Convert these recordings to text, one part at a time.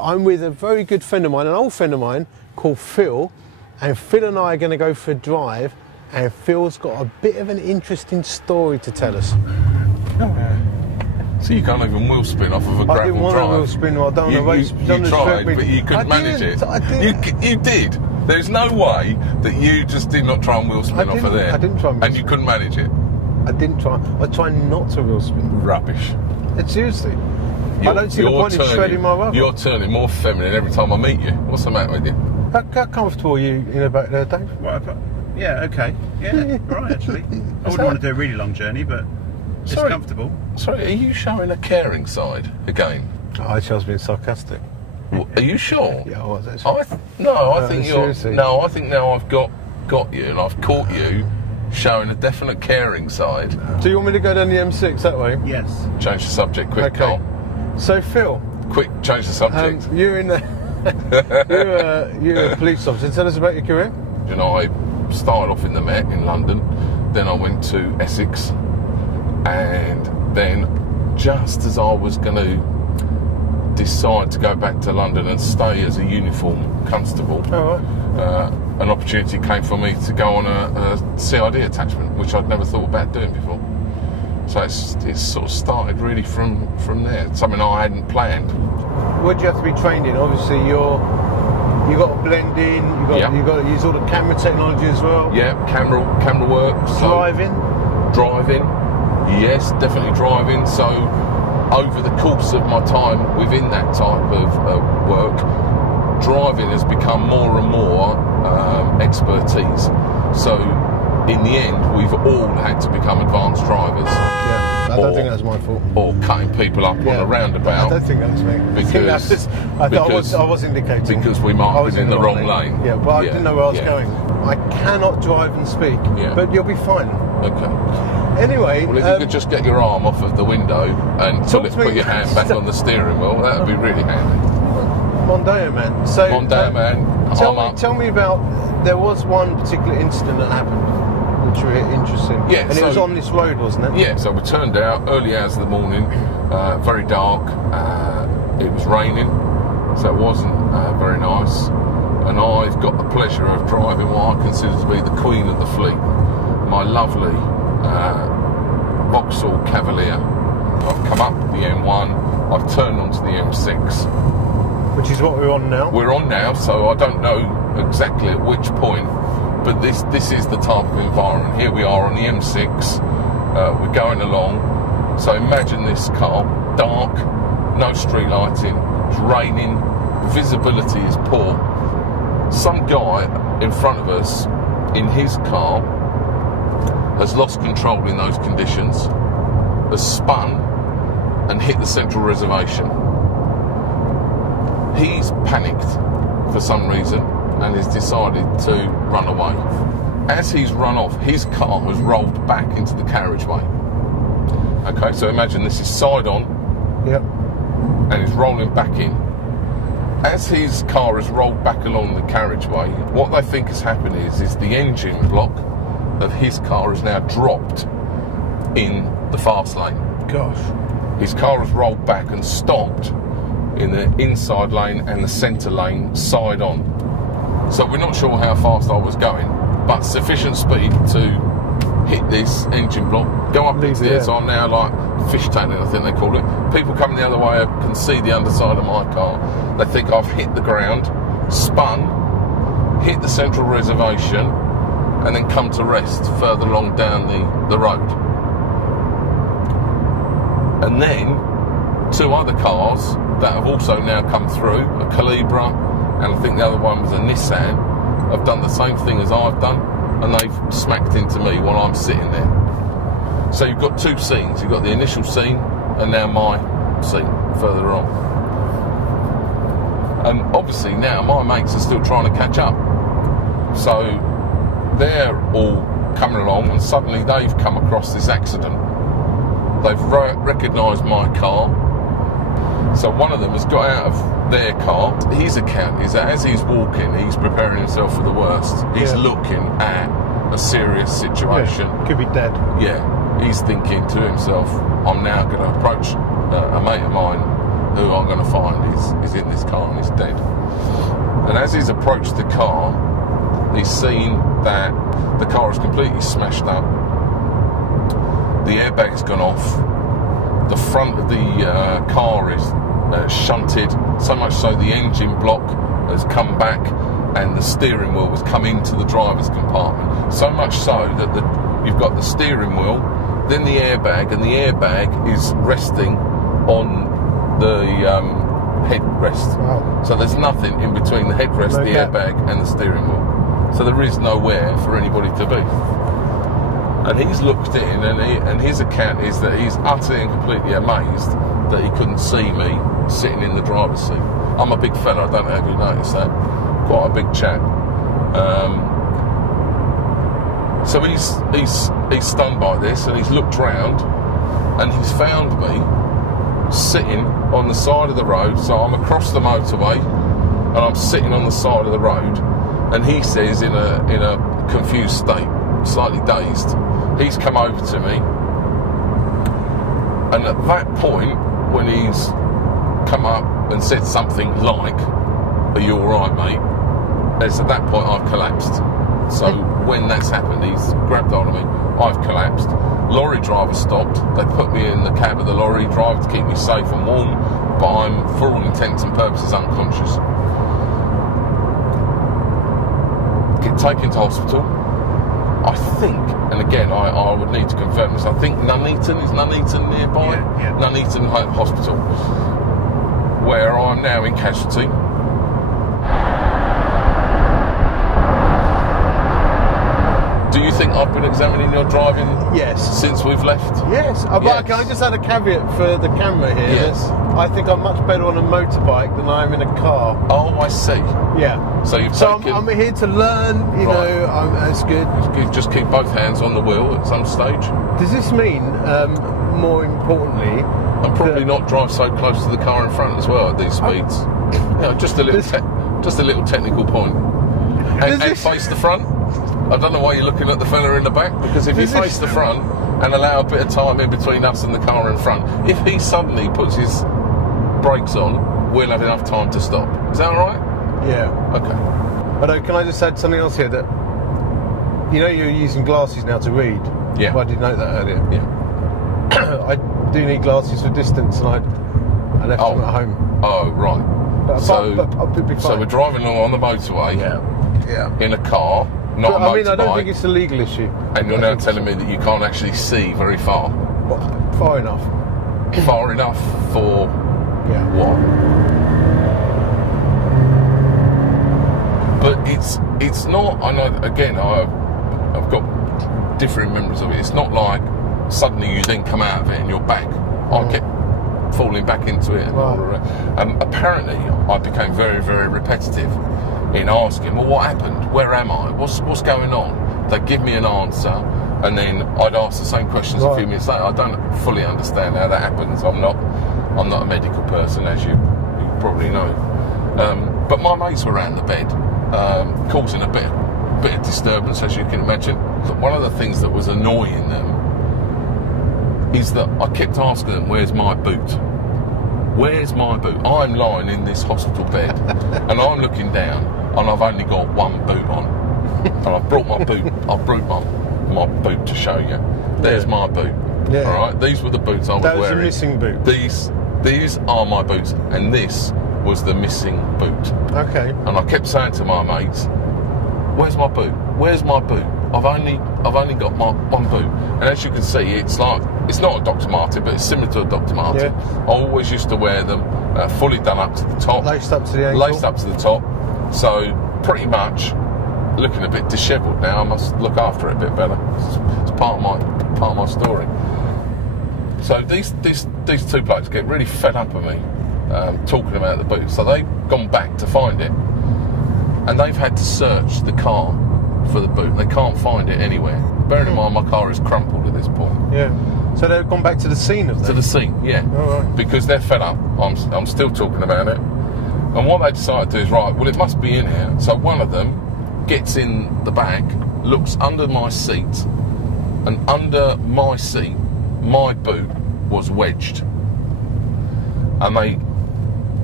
I'm with a very good friend of mine, an old friend of mine called Phil, and Phil and I are going to go for a drive, and Phil's got a bit of an interesting story to tell us. So you can't even wheel spin off of a gravel drive? I didn't want to wheel spin, I don't want to race. You tried, but you couldn't manage it. I didn't. You did. There's no way that you just did not try and wheel spin off of there. I didn't try and wheel and you couldn't manage it? I didn't try. I tried not to wheel spin. Rubbish. Seriously. I don't see the point in shredding my rubber. You're turning more feminine every time I meet you. What's the matter with you? How comfortable are you in the back there, Dave? Right, yeah, okay. Yeah, right, actually. I wouldn't want to do a really long journey, but it's comfortable. Sorry, are you showing a caring side again? Oh, I was being sarcastic. Well, are you sure? Yeah, I was actually. I think you're. Seriously. No, I think now I've got you and I've caught you showing a definite caring side. Do you want me to go down the M6 that way? Yes. Change the subject, quick, Carl. So, Phil. Quick, change the subject. You're in the. you're a police officer. Tell us about your career. You know, I started off in the Met in London, then I went to Essex, and then just as I was going to decide to go back to London and stay as a uniform constable, an opportunity came for me to go on a CID attachment, which I'd never thought about doing before. So it's sort of started really from there, something I hadn't planned. What do you have to be trained in? Obviously, you got to blend in. You got to use all the camera technology as well. Yeah, camera work. Driving. Yes, definitely driving. So over the course of my time within that type of work, driving has become more and more expertise. So in the end, we've all had to become advanced drivers. Yeah, I don't think that's my fault. Or cutting people up on a roundabout. I don't think that's me. I was indicating. Because we might have been in the wrong lane. Yeah, but I didn't know where I was going. I cannot drive and speak, but you'll be fine. Okay. Anyway... Well, if you could just get your arm off of the window and put your hand back on the steering wheel, that would be really handy. Mondeo man. So, Mondeo man. Tell me about... There was one particular incident that happened, which was interesting. Yeah, and it was on this road, wasn't it? Yeah, so we turned out early hours of the morning, very dark. It was raining, so it wasn't very nice. And I've got the pleasure of driving what I consider to be the queen of the fleet, my lovely Vauxhall Cavalier. I've come up the M1, I've turned onto the M6. Which is what we're on now? We're on now, so I don't know exactly at which point, but this is the type of environment. Here we are on the M6, we're going along. So imagine this car, dark, no street lighting, it's raining, visibility is poor. Some guy in front of us in his car has lost control in those conditions, has spun and hit the central reservation. He's panicked for some reason and has decided to run away. As he's run off, his car has rolled back into the carriageway. Okay, so imagine this is side on, and he's rolling back in. As his car has rolled back along the carriageway, what they think has happened is the engine block of his car has now dropped in the fast lane. Gosh. His car has rolled back and stopped in the inside lane and the centre lane side on. So we're not sure how fast I was going, but sufficient speed to hit this engine block, go up into the air. So I'm now like fishtailing, I think they call it. People coming the other way can see the underside of my car. They think I've hit the ground, spun, hit the central reservation, and then come to rest further along down the road. And then two other cars that have also now come through, a Calibra, and I think the other one was a Nissan, have done the same thing as I've done, and they've smacked into me while I'm sitting there. So you've got two scenes. You've got the initial scene and now my scene further on. And obviously now my mates are still trying to catch up. So they're all coming along and suddenly they've come across this accident. They've recognised my car. So one of them has got out of their car. His account is that as he's walking, he's preparing himself for the worst. He's looking at a serious situation. Yeah, could be dead. Yeah. He's thinking to himself, I'm now going to approach a mate of mine who I'm going to find is in this car and is dead. And as he's approached the car, he's seen that the car is completely smashed up. The airbag's gone off. The front of the car is shunted, so much so the engine block has come back and the steering wheel has come into the driver's compartment. So much so that you've got the steering wheel, then the airbag, and the airbag is resting on the headrest. Wow. So there's nothing in between the headrest, the airbag, and the steering wheel. So there is nowhere for anybody to be. And he's looked in, and his account is that he's utterly and completely amazed that he couldn't see me sitting in the driver's seat. I'm a big fella, I don't know if you noticed that. Quite a big chap. So he's stunned by this, and he's looked round, and he's found me sitting on the side of the road. So I'm across the motorway, and I'm sitting on the side of the road. And he says, in a confused state, slightly dazed, he's come over to me. And at that point, when he's come up and said something like, "Are you all right, mate?" it's at that point I've collapsed. So when that's happened, he's grabbed hold of me, I've collapsed. Lorry driver stopped. They put me in the cab of the lorry driver to keep me safe and warm, but I'm, for all intents and purposes, unconscious. Get taken to hospital. I think, and again, I would need to confirm this, I think Nuneaton nearby? Yeah. Nuneaton Hospital, where I'm now in casualty. Do you think I've been examining your driving since we've left? Yes. But can I just add a caveat for the camera here? Yes. I think I'm much better on a motorbike than I am in a car. Oh, I see. Yeah. So you've So taken... I'm here to learn, you know, that's good. Just keep both hands on the wheel at some stage. Does this mean, more importantly... And probably not drive so close to the car in front as well at these speeds. Just a little technical point. And face the front. I don't know why you're looking at the fella in the back, because if you face the front and allow a bit of time in between us and the car in front, if he suddenly puts his brakes on, we'll have enough time to stop. Is that all right? Yeah. Okay. Although, can I just add something else here? That, you know, you're using glasses now to read. Yeah. Well, I did note that earlier. Yeah. I do need glasses for distance, and I left them at home. Oh, right. But So we're driving along on the motorway in a car, not a motorbike. I mean, I don't think it's a legal issue. And you're now telling me that you can't actually see very far. Well, far enough. Far enough for what? But it's not. I know. Again, I've got different memories of it. It's not like suddenly you then come out of it and you're back. I kept falling back into it. Apparently, I became very, very repetitive in asking, well, what happened? Where am I? What's going on? They'd give me an answer, and then I'd ask the same questions a few minutes later. I don't fully understand how that happens. I'm not a medical person, as you probably know. But my mates were around the bed, causing a bit of disturbance, as you can imagine. But one of the things that was annoying them is that I kept asking them, where's my boot? Where's my boot? I'm lying in this hospital bed and I'm looking down and I've only got one boot on. And I've brought my boot, my boot to show you. There's my boot. Yeah. Alright, these were the boots I was wearing. That was a missing boot. These are my boots, and this was the missing boot. Okay. And I kept saying to my mates, where's my boot? Where's my boot? I've only got my one boot. And as you can see, it's not a Dr. Martin, but it's similar to a Dr. Martin. Yeah. I always used to wear them fully done up to the top. Laced up to the ankle. Laced up to the top. So pretty much looking a bit dishevelled now. I must look after it a bit better. It's part of my story. So these two blokes get really fed up with me talking about the boot. So they've gone back to find it, and they've had to search the car for the boot. They can't find it anywhere. Bearing in mind, my car is crumpled at this point. Yeah. So they've gone back to the scene of that? To the scene, yeah. All right. Because they're fed up. I'm still talking about it. And what they decided to do is, right, well, it must be in here. So one of them gets in the back, looks under my seat, and under my seat, my boot was wedged. And they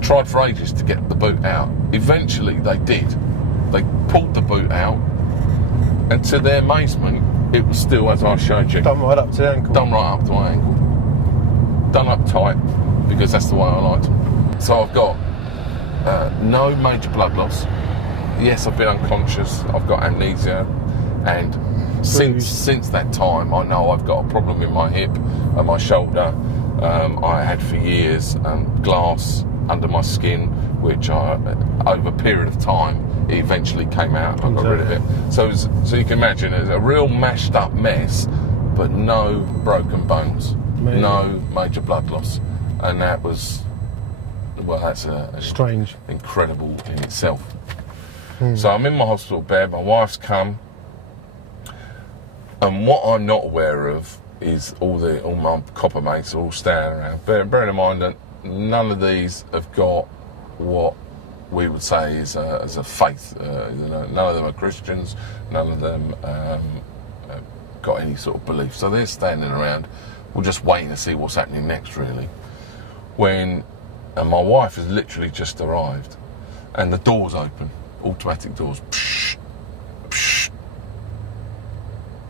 tried for ages to get the boot out. Eventually they did. They pulled the boot out, and to their amazement, it was still, as I showed you, Done right up to the ankle. done right up to my ankle. Done up tight, because that's the way I liked them. So I've got no major blood loss. Yes, I've been unconscious. I've got amnesia, and since that time, I know I've got a problem in my hip and my shoulder. I had for years glass under my skin, which over a period of time, it eventually came out. I got rid of it. So you can imagine, it's a real mashed up mess, but no broken bones, no major blood loss, and that was, well, that's a strange, incredible in itself. So I'm in my hospital bed. My wife's come, and what I'm not aware of is all my copper mates are all standing around. Bearing in mind that none of these have got what we would say is a faith. None of them are Christians. None of them got any sort of belief. So they're standing around. We're just waiting to see what's happening next, really. And my wife has literally just arrived, and the doors open, automatic doors, psh, psh,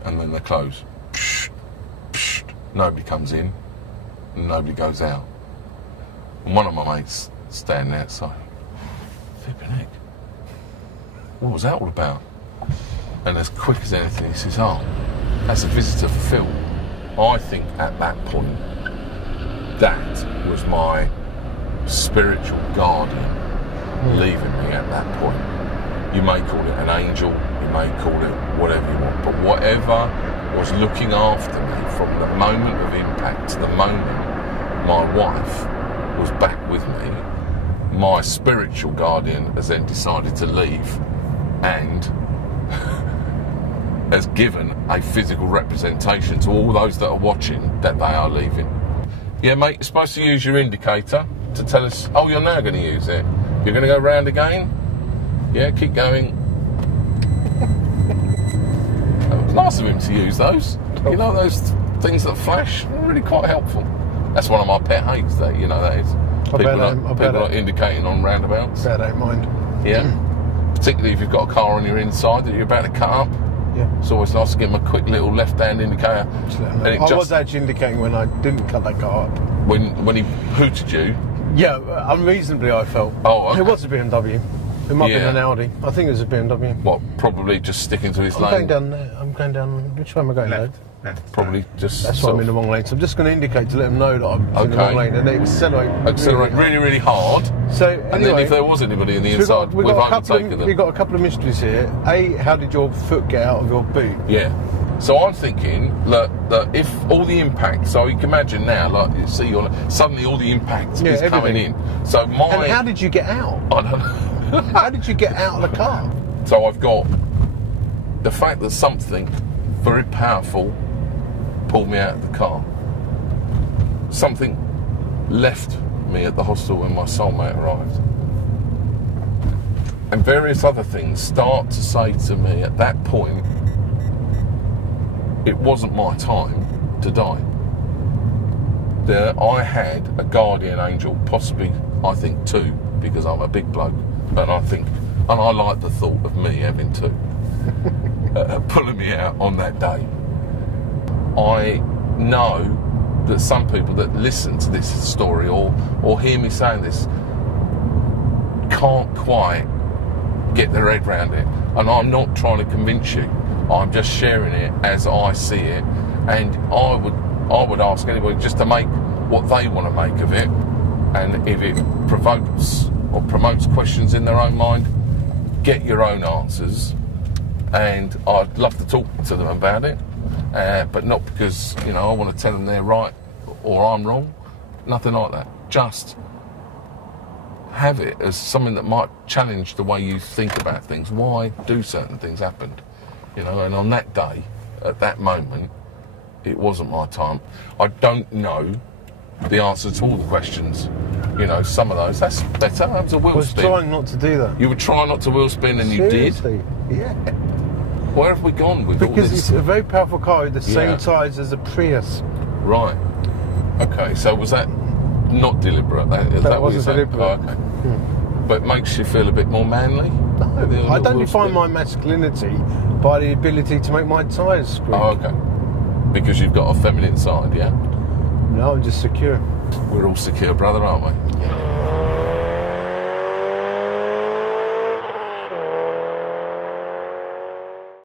and then they close. Psh, psh. Nobody comes in, and nobody goes out. And one of my mates standing outside. Flipping heck. What was that all about? And as quick as anything, he says, "Oh, that's a visitor for Phil." I think at that point, that was my spiritual guardian leaving me at that point. You may call it an angel, you may call it whatever you want, but whatever was looking after me from the moment of impact to the moment my wife was back with me, my spiritual guardian has then decided to leave and has given a physical representation to all those that are watching that they are leaving. Yeah, mate, you're supposed to use your indicator to tell us, oh, you're now going to use it. You're going to go round again? Yeah, keep going. It was nice of him to use those. You know, those things that flash? They're really quite helpful. That's one of my pet hates, that is. People not indicating on roundabouts. I don't mind. Yeah. Particularly if you've got a car on your inside that you're about to cut up. Yeah. It's always nice to give them a quick little left-hand indicator. I was actually indicating when I didn't cut that car up. When he hooted you? Yeah, unreasonably I felt. Oh, okay. It was a BMW. It might have been an Audi. I think it was a BMW. What, probably just sticking to his lane? I'm going down there. I'm going down... Which way am I going, Left. Probably just... That's why I'm in the wrong lane. So I'm just going to indicate to let them know that I'm in the wrong lane, and they accelerate really, really hard. So anyway, and then if there was anybody in the inside, we've overtaken them. We've got a couple of mysteries here. A, how did your foot get out of your boot? Yeah. So I'm thinking that if all the impact, so you can imagine now, like you see, suddenly all the impact is coming in. So And how did you get out? I don't know. How did you get out of the car? So I've got the fact that something very powerful pulled me out of the car. Something left me at the hospital when my soulmate arrived. And various other things start to say to me at that point, it wasn't my time to die. I had a guardian angel, possibly, I think, two, because I'm a big bloke, and I like the thought of me having two, pulling me out on that day. I know that some people that listen to this story or hear me saying this can't quite get their head around it, and I'm not trying to convince you. I'm just sharing it as I see it, and I would ask anybody just to make what they want to make of it, and if it provokes or promotes questions in their own mind, get your own answers, and I'd love to talk to them about it, but not because I want to tell them they're right or I'm wrong, nothing like that. Just have it as something that might challenge the way you think about things. Why do certain things happen? And on that day, at that moment, it wasn't my time. I don't know the answer to all the questions. Some of those, that's better. That was a wheel spin. I was trying not to do that. You were trying not to wheel spin, and Seriously? You did? Yeah. Where have we gone with all this? Because it's a very powerful car with the same size as a Prius. Right. Okay, so was that not deliberate. Is that what wasn't you're saying? deliberate. Oh, okay. But it makes you feel a bit more manly? No, I don't define spin. my masculinity by the ability to make my tyres squeak. Oh, okay. Because you've got a feminine side, yeah? No, I'm just secure. We're all secure, brother, aren't we?